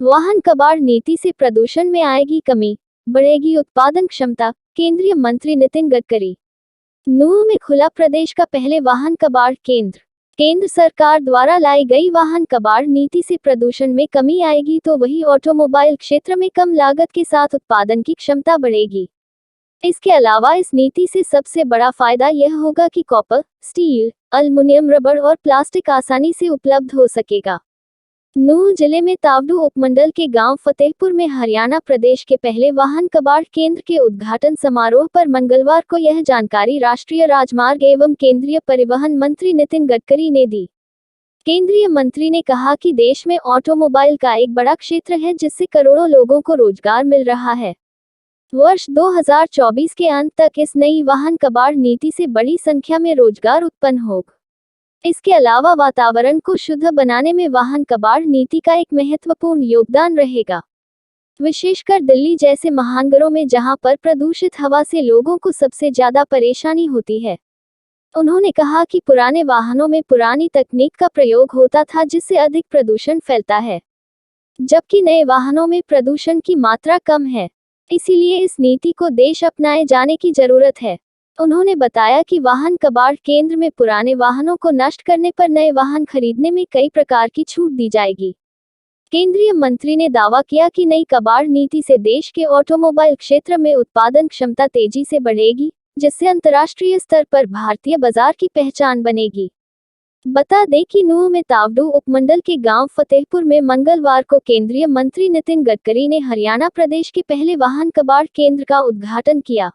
वाहन कबाड़ नीति से प्रदूषण में आएगी कमी, बढ़ेगी उत्पादन क्षमता, केंद्रीय मंत्री नितिन गडकरी। नूंह में खुला प्रदेश का पहले वाहन कबाड़ केंद्र। केंद्र सरकार द्वारा लाई गई वाहन कबाड़ नीति से प्रदूषण में कमी आएगी तो वही ऑटोमोबाइल क्षेत्र में कम लागत के साथ उत्पादन की क्षमता बढ़ेगी। इसके अलावा इस नीति से सबसे बड़ा फायदा यह होगा कि कॉपर, स्टील, अल्युमिनियम, रबड़ और प्लास्टिक आसानी से उपलब्ध हो सकेगा। नूंह जिले में तावडू उपमंडल के गांव फतेहपुर में हरियाणा प्रदेश के पहले वाहन कबाड़ केंद्र के उद्घाटन समारोह पर मंगलवार को यह जानकारी राष्ट्रीय राजमार्ग एवं केंद्रीय परिवहन मंत्री नितिन गडकरी ने दी। केंद्रीय मंत्री ने कहा कि देश में ऑटोमोबाइल का एक बड़ा क्षेत्र है जिससे करोड़ों लोगों को रोजगार मिल रहा है। वर्ष 2024 के अंत तक इस नई वाहन कबाड़ नीति से बड़ी संख्या में रोजगार उत्पन्न होगा। इसके अलावा वातावरण को शुद्ध बनाने में वाहन कबाड़ नीति का एक महत्वपूर्ण योगदान रहेगा, विशेषकर दिल्ली जैसे महानगरों में जहां पर प्रदूषित हवा से लोगों को सबसे ज्यादा परेशानी होती है। उन्होंने कहा कि पुराने वाहनों में पुरानी तकनीक का प्रयोग होता था जिससे अधिक प्रदूषण फैलता है, जबकि नए वाहनों में प्रदूषण की मात्रा कम है। इसीलिए इस नीति को देश अपनाए जाने की जरूरत है। उन्होंने बताया कि वाहन कबाड़ केंद्र में पुराने वाहनों को नष्ट करने पर नए वाहन खरीदने में कई प्रकार की छूट दी जाएगी। केंद्रीय मंत्री ने दावा किया कि नई कबाड़ नीति से देश के ऑटोमोबाइल क्षेत्र में उत्पादन क्षमता तेजी से बढ़ेगी, जिससे अंतर्राष्ट्रीय स्तर पर भारतीय बाजार की पहचान बनेगी। बता दें कि नूंह में तावडू उपमंडल के गांव फतेहपुर में मंगलवार को केंद्रीय मंत्री नितिन गडकरी ने हरियाणा प्रदेश के पहले वाहन कबाड़ केंद्र का उद्घाटन किया,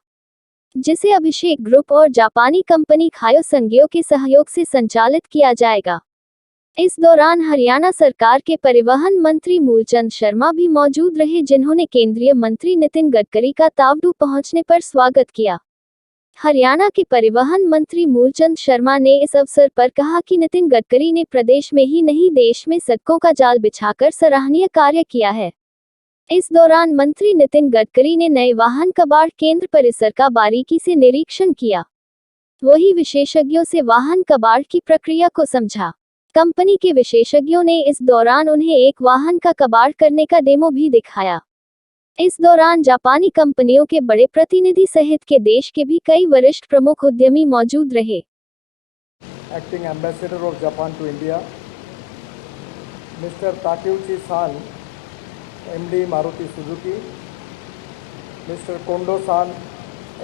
जिसे अभिषेक ग्रुप और जापानी कंपनी खायो संगयो के सहयोग से संचालित किया जाएगा। इस दौरान हरियाणा सरकार के परिवहन मंत्री मूलचंद शर्मा भी मौजूद रहे, जिन्होंने केंद्रीय मंत्री नितिन गडकरी का तावडू पहुंचने पर स्वागत किया। हरियाणा के परिवहन मंत्री मूलचंद शर्मा ने इस अवसर पर कहा कि नितिन गडकरी ने प्रदेश में ही नहीं देश में सड़कों का जाल बिछाकर सराहनीय कार्य किया है। इस दौरान मंत्री नितिन गडकरी ने नए वाहन कबाड़ केंद्र परिसर का बारीकी से निरीक्षण किया। वही विशेषज्ञों से वाहन कबाड़ की प्रक्रिया को समझा। कंपनी के विशेषज्ञों ने इस दौरान उन्हें एक वाहन का कबाड़ करने का डेमो भी दिखाया। इस दौरान जापानी कंपनियों के बड़े प्रतिनिधि सहित के देश के भी कई वरिष्ठ प्रमुख उद्यमी मौजूद रहे। Acting ambassador of Japan to India mister Takeuchi san, MD Maruti Suzuki, Mr. Kondo-san,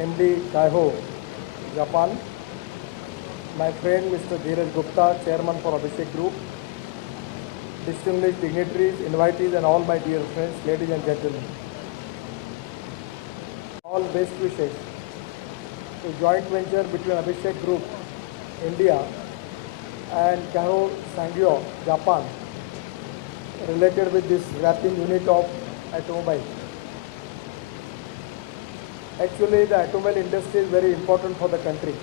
MD Kaiho, Japan, my friend Mr. Dheeraj Gupta, Chairman for Abhishek Group, distinguished dignitaries, invitees and all my dear friends, ladies and gentlemen. All best wishes to joint venture between Abhishek Group, India and Kaiho Sangyo, Japan, related with this wrapping unit of automobile. Actually, the automobile industry is very important for the country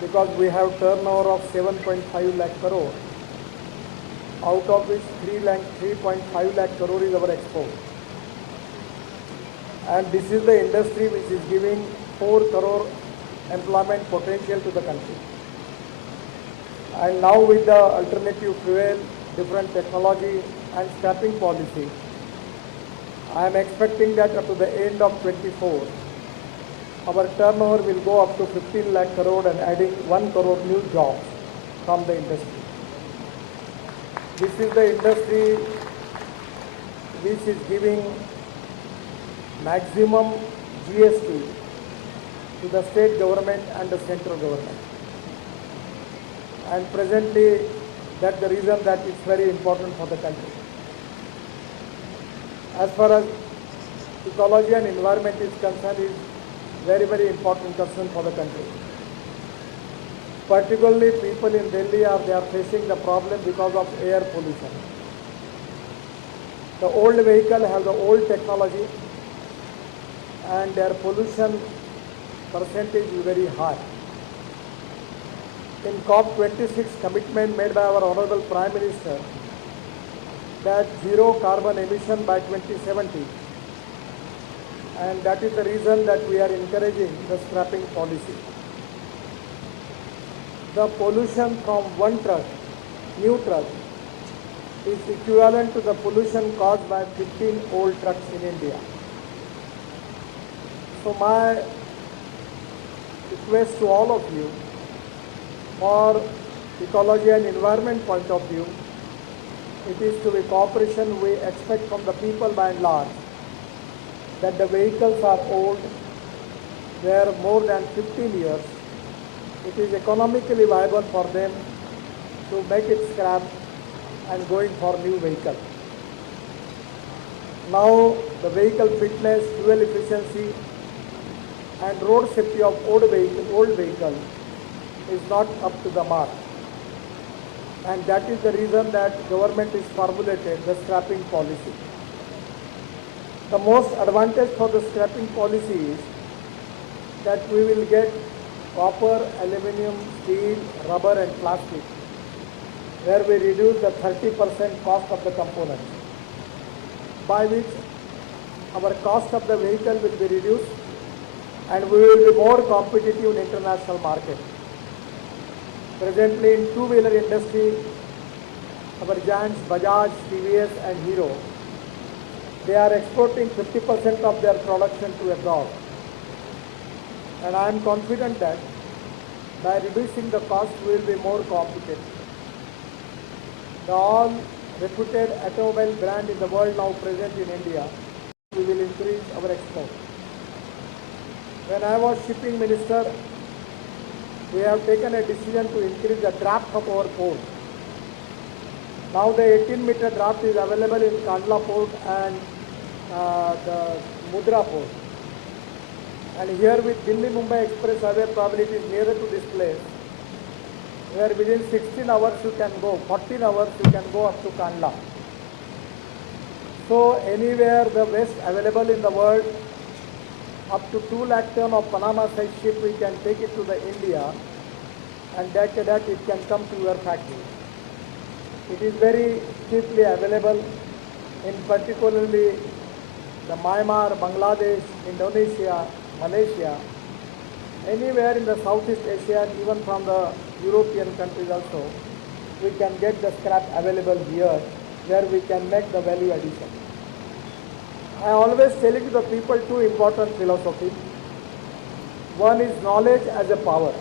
because we have turnover of 7.5 lakh crore, out of which 3.5 lakh crore is our export. And this is the industry which is giving 4 crore employment potential to the country. And now with the alternative fuel, different technology and scrapping policy, I am expecting that up to the end of 24, our turnover will go up to 15 lakh crore and adding 1 crore new jobs from the industry. This is the industry which is giving maximum GST to the state government and the central government. And presently, that's the reason that it's very important for the country. As far as ecology and environment is concerned, is very, very important concern for the country. Particularly people in Delhi they are facing the problem because of air pollution. The old vehicle have the old technology and their pollution percentage is very high. In COP26 commitment made by our Honorable Prime Minister that zero carbon emission by 2070, and that is the reason that we are encouraging the scrapping policy. The pollution from one truck, new truck, is equivalent to the pollution caused by 15 old trucks in India. So my request to all of you, for ecology and environment point of view, it is to be cooperation we expect from the people by and large, that the vehicles are old, they are more than 15 years. It is economically viable for them to make it scrap and going for new vehicle. Now the vehicle fitness, fuel efficiency and road safety of old vehicle is not up to the mark. And that is the reason that government is formulated the scrapping policy. The most advantage for the scrapping policy is that we will get copper, aluminium, steel, rubber and plastic, where we reduce the 30% cost of the components, by which our cost of the vehicle will be reduced and we will be more competitive in international market. Presently in two-wheeler industry, our giants Bajaj, TVS and Hero, they are exporting 50% of their production to abroad. And I am confident that by reducing the cost, we will be more competitive. The all reputed automobile brand in the world now present in India, we will increase our export. When I was shipping minister, we have taken a decision to increase the draft of our port. Now the 18-meter draft is available in Kandla port and the Mudra port. And here with Delhi-Mumbai Express Highway, probably it is nearer to this place, where within 16 hours you can go, 14 hours you can go up to Kandla. So anywhere the waste available in the world, up to 2 lakh ton of Panama size ship, we can take it to the India, and that it can come to your factory. It is very cheaply available in particularly the Myanmar, Bangladesh, Indonesia, Malaysia, anywhere in the Southeast Asia and even from the European countries also, we can get the scrap available here where we can make the value addition. I always tell it to the people two important philosophies. One is knowledge as a power.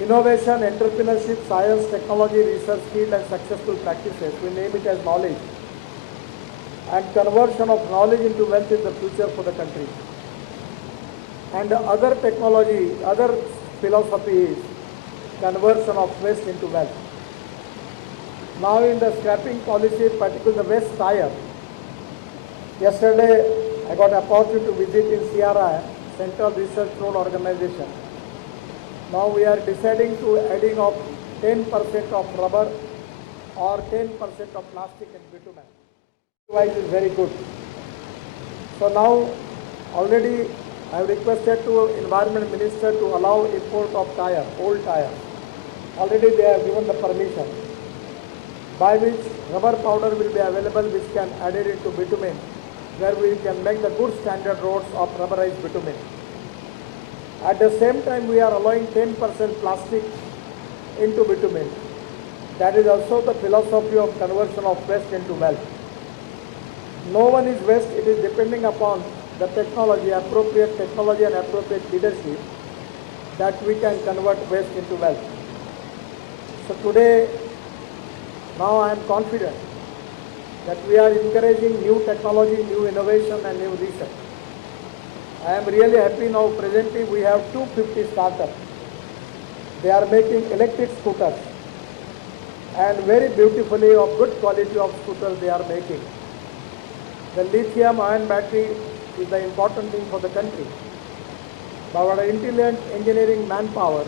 Innovation, entrepreneurship, science, technology, research, skill and successful practices, we name it as knowledge. And conversion of knowledge into wealth is the future for the country. And the other technology, other philosophy is conversion of waste into wealth. Now in the scrapping policy, particularly the waste tire, yesterday I got an opportunity to visit in CRI, Central Research Road Organization. Now we are deciding to adding of 10% of rubber or 10% of plastic and bitumen. Otherwise is very good. So now already I have requested to Environment Minister to allow import of tire, old tire. Already they have given the permission, by which rubber powder will be available which can add it into bitumen, where we can make the good standard roads of rubberized bitumen. At the same time, we are allowing 10% plastic into bitumen. That is also the philosophy of conversion of waste into wealth. No one is waste, it is depending upon the technology, appropriate technology and appropriate leadership, that we can convert waste into wealth. So today, now I am confident that we are encouraging new technology, new innovation and new research. I am really happy now. Presently we have 250 startups. They are making electric scooters and very beautifully of good quality of scooters they are making. The lithium ion battery is the important thing for the country. Our intelligent engineering manpower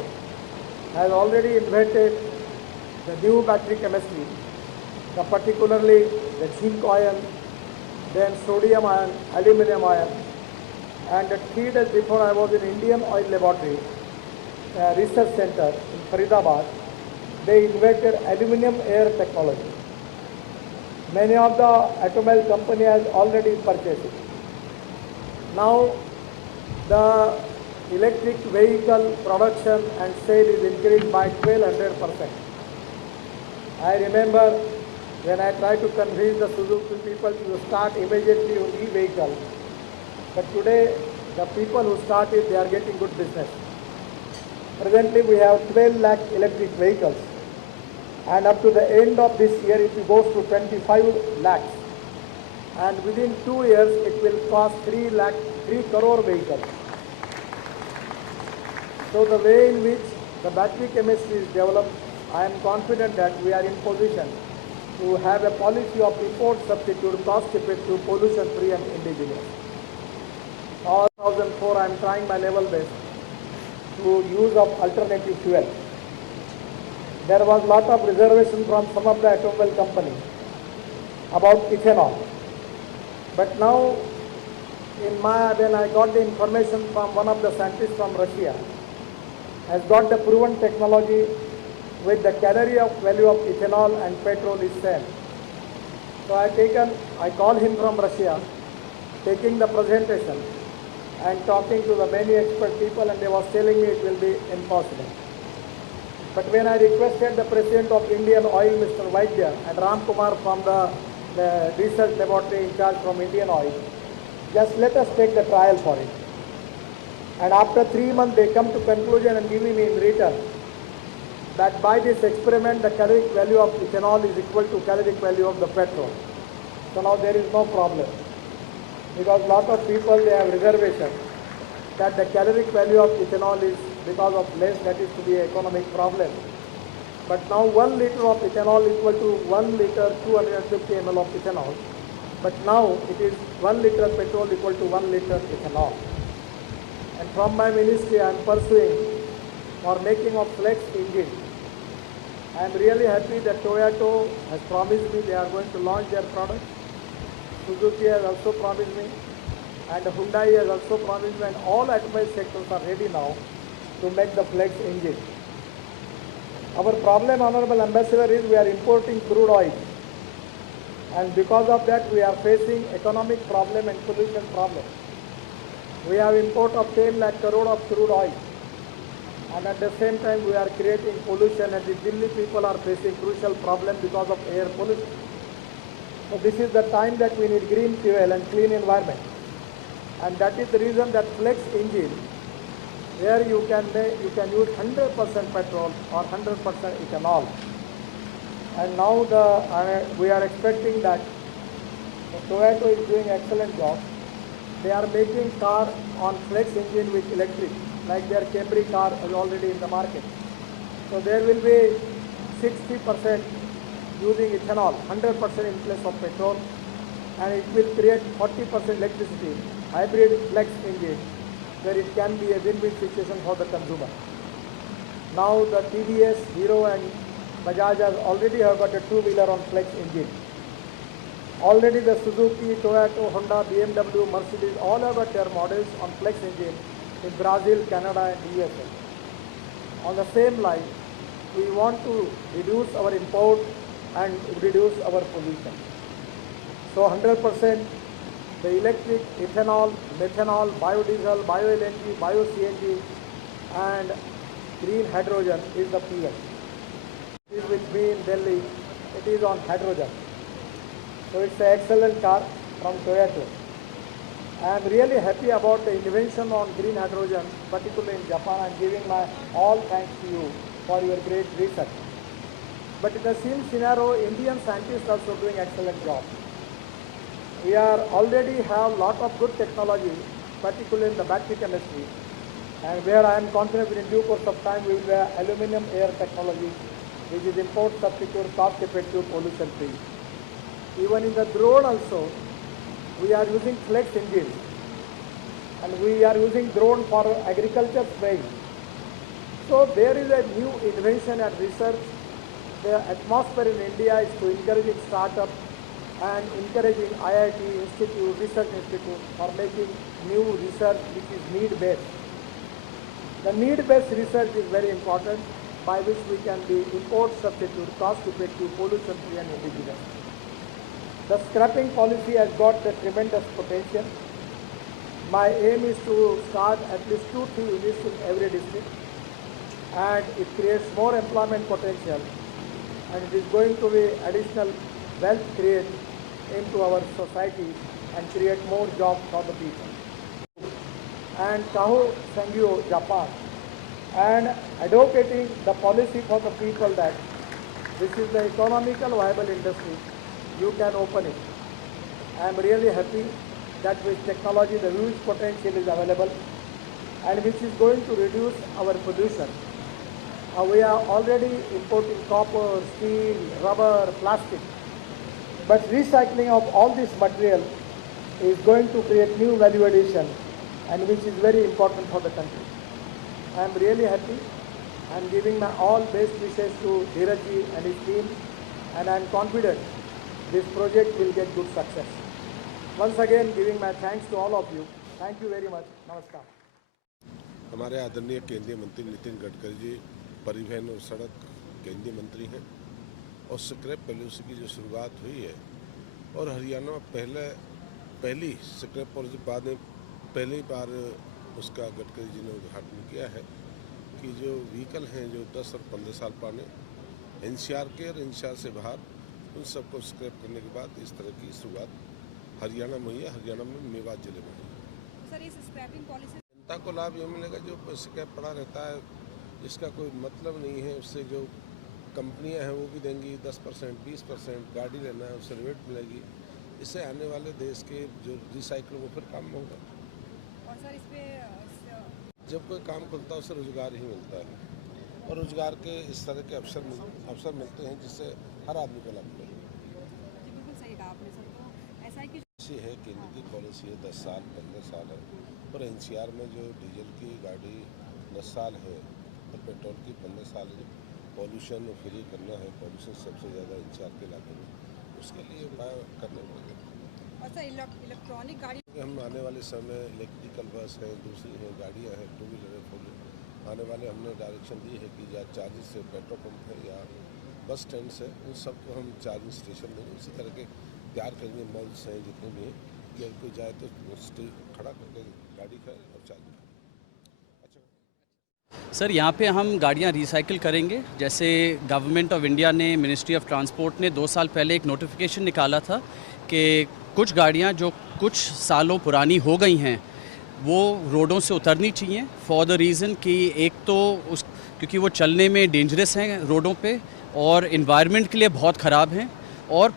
has already invented the new battery chemistry, particularly the zinc ion, then sodium ion, aluminum ion. And 3 days before I was in Indian Oil Laboratory Research Center in Faridabad, they invented aluminum air technology. Many of the automobile company has already purchased it. Now the electric vehicle production and sale is increased by 1200%. I remember when I tried to convince the Suzuki people to start immediately on e-vehicle, but today the people who started, they are getting good business. Presently we have 12 lakh electric vehicles, and up to the end of this year it goes to 25 lakhs, and within 2 years it will cost 3 crore vehicles. So the way in which the battery chemistry is developed, I am confident that we are in position to have a policy of import substitute, cost effective, pollution free and indigenous. Now 2004 I am trying my level best to use of alternative fuel. There was lot of reservation from some of the automobile companies about ethanol. But now when I got the information from one of the scientists from Russia, has got the proven technology with the calorie of value of ethanol and petrol is same. So I called him from Russia, taking the presentation and talking to the many expert people, and they was telling me it will be impossible. But when I requested the president of Indian Oil, Mr. Vaidya, and Ram Kumar from the research laboratory in charge from Indian Oil, just let us take the trial for it. And after 3 months, they come to conclusion and giving me in return that by this experiment, the caloric value of ethanol is equal to caloric value of the petrol. So now there is no problem, because lot of people, they have reservation that the caloric value of ethanol is because of less, that is to be an economic problem. But now 1 liter of ethanol equal to 1 liter 250 ml of ethanol. But now it is 1 liter petrol equal to 1 liter ethanol. And from my ministry, I am pursuing for making of flex engine. I am really happy that Toyota has promised me they are going to launch their product. Suzuki has also promised me, and Hyundai has also promised me, and all automobile sectors are ready now to make the flex engine. Our problem, Honorable Ambassador, is we are importing crude oil, and because of that we are facing economic problem and pollution problem. We have import of 10 lakh crore of crude oil, and at the same time we are creating pollution, and the Delhi people are facing crucial problem because of air pollution. So this is the time that we need green fuel and clean environment, and that is the reason that flex engine, where you can use 100% petrol or 100% ethanol. And now we are expecting that Toyota is doing excellent job. They are making car on flex engine with electric, like their Camry car is already in the market. So there will be 60% using ethanol, 100% in place of petrol, and it will create 40% electricity, hybrid flex engine, where it can be a win-win situation for the consumer. Now the TVS, Hero and Bajaj already have got a two-wheeler on flex engine. Already the Suzuki, Toyota, Honda, BMW, Mercedes, all have got their models on flex engine in Brazil, Canada and USA. On the same line, we want to reduce our import and reduce our pollution. So 100% the electric, ethanol, methanol, biodiesel, bio-LNG, bio-CNG and green hydrogen is the fuel. It is with me in Delhi, it is on hydrogen. So it's an excellent car from Toyota. I am really happy about the invention on green hydrogen, particularly in Japan. I am giving my all thanks to you for your great research. But in the same scenario, Indian scientists are also doing excellent job. We are already have lot of good technology, particularly in the battery chemistry, and where I am confident in due course of time we will have aluminum air technology, which is import substitute, cost effective, pollution free. Even in the drone also, we are using flex engines, and we are using drone for agriculture spraying. So there is a new invention and research. The atmosphere in India is to encouraging startup and encouraging IIT institute, research institute for making new research which is need-based. The need-based research is very important, by which we can be import substitute, cost effective, pollution free and indigenous. The scrapping policy has got a tremendous potential. My aim is to start at least 2-3 units in every district, and it creates more employment potential. and it is going to be additional wealth create into our society and create more jobs for the people. And Kaho Sangyo, Japan, and advocating the policy for the people that this is the economical viable industry, you can open it. I am really happy that with technology the huge potential is available and which is going to reduce our pollution. We are already importing copper, steel, rubber, plastic, but recycling of all this material is going to create new value addition and which is very important for the country. I am really happy. I am giving my all best wishes to Dheeraj ji and his team, and I am confident this project will get good success. Once again, giving my thanks to all of you. Thank you very much. Namaskar. हमारे आदरणीय केंद्रीय मंत्री नितिन गडकरी जी परिवहन और सड़क केंद्रीय मंत्री हैं और स्क्रैप पॉलिसी की जो शुरुआत हुई है और हरियाणा में पहली स्क्रैप पॉलिसी बाद में पहली बार उसका गडकरी जी ने उद्घाटन किया है कि जो व्हीकल हैं जो 10 और 15 साल पुराने एनसीआर के और एनसीआर से बाहर उन सबको स्क्रैप करने के बाद इस तरह की शुरुआत हरियाणा में हुई है। हरियाणा में मेवात जिले में सर इस स्क्रैपिंग पॉलिसी जनता को लाभ ये मिलेगा जो स्क्रैप पड़ा रहता है इसका कोई मतलब नहीं है, उससे जो कंपनियां हैं वो भी देंगी 10%, 20%, गाड़ी लेना है उससे रिबेट मिलेगी, इससे आने वाले देश के जो रिसाइकल वो फिर काम होगा। और सर इस पे जब कोई काम खुलता है उससे रोजगार ही मिलता है और रोजगार के इस तरह के अवसर मिलते हैं जिससे हर आदमी को लाभ मिलेगा। जी बिल्कुल सही कहा आपने सर। तो ऐसा है कि है केंद्र की पॉलिसी है 10 साल 15 साल है और एनसीआर में जो डीजल की गाड़ी 10 साल है और पेट्रोल की 15 साल है। पॉल्यूशन फ्री करना है, पॉल्यूशन सबसे ज़्यादा एनसीआर के इलाके में, उसके लिए उपाय करने पड़ेंगे। और सर इलेक्ट्रॉनिक गाड़ी हम आने वाले समय इलेक्ट्रिकल बस है, दूसरी है गाड़ियाँ हैं, 2 व्हीलर है, 4 व्हीलर आने वाले हमने डायरेक्शन दी है कि या चार्जिस से पेट्रोल पंप है या बस स्टैंड से उन सबको हम चार्जिंग स्टेशन देंगे। इसी तरह के तैयार करेंगे मॉल्स हैं जितने भी हैं कि अगर कोई जाए तो खड़ा करके गाड़ी का और चार्जिंग। सर यहाँ पे हम गाड़ियाँ रिसाइकिल करेंगे। जैसे गवर्नमेंट ऑफ इंडिया ने, मिनिस्ट्री ऑफ ट्रांसपोर्ट ने 2 साल पहले एक नोटिफिकेशन निकाला था कि कुछ गाड़ियाँ जो कुछ सालों पुरानी हो गई हैं वो रोडों से उतरनी चाहिए फॉर द रीज़न कि एक तो क्योंकि वो चलने में डेंजरस हैं रोडों पे और इन्वायरमेंट के लिए बहुत ख़राब हैं और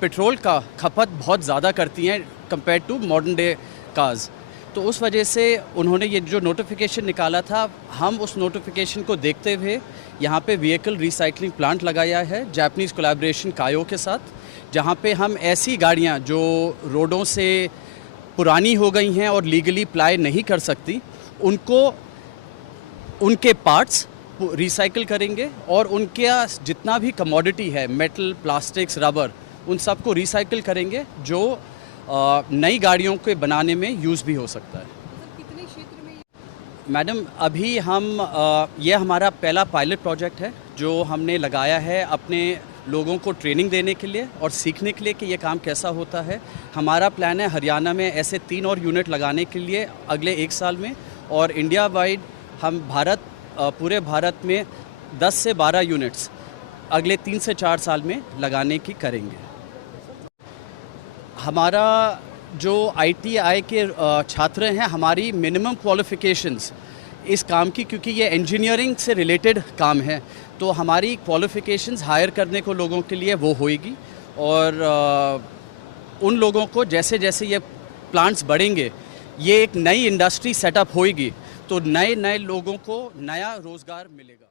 पेट्रोल का खपत बहुत ज़्यादा करती हैं compare to modern day cars. तो उस वजह से उन्होंने ये जो नोटिफिकेशन निकाला था, हम उस नोटिफिकेशन को देखते हुए यहाँ पे व्हीकल रिसाइकलिंग प्लांट लगाया है जापानीज़ कोलैबोरेशन कायो के साथ, जहाँ पे हम ऐसी गाड़ियाँ जो रोडों से पुरानी हो गई हैं और लीगली अप्लाई नहीं कर सकती उनको उनके पार्ट्स रिसाइकिल करेंगे और उनके जितना भी कमोडिटी है मेटल, प्लास्टिक्स, रबर, उन सब को रिसाइकिल करेंगे जो नई गाड़ियों के बनाने में यूज़ भी हो सकता है। कितने क्षेत्र में मैडम अभी हम ये हमारा पहला पायलट प्रोजेक्ट है जो हमने लगाया है अपने लोगों को ट्रेनिंग देने के लिए और सीखने के लिए कि ये काम कैसा होता है। हमारा प्लान है हरियाणा में ऐसे 3 और यूनिट लगाने के लिए अगले 1 साल में, और इंडिया वाइड हम पूरे भारत में 10 से 12 यूनिट्स अगले 3 से 4 साल में लगाने की करेंगे। हमारा जो ITI के छात्र हैं, हमारी मिनिमम क्वालिफ़िकेशंस इस काम की, क्योंकि ये इंजीनियरिंग से रिलेटेड काम है, तो हमारी क्वालिफ़िकेशंस हायर करने को लोगों के लिए वो होएगी और उन लोगों को जैसे जैसे ये प्लांट्स बढ़ेंगे, ये एक नई इंडस्ट्री सेटअप होएगी तो नए लोगों को नया रोज़गार मिलेगा।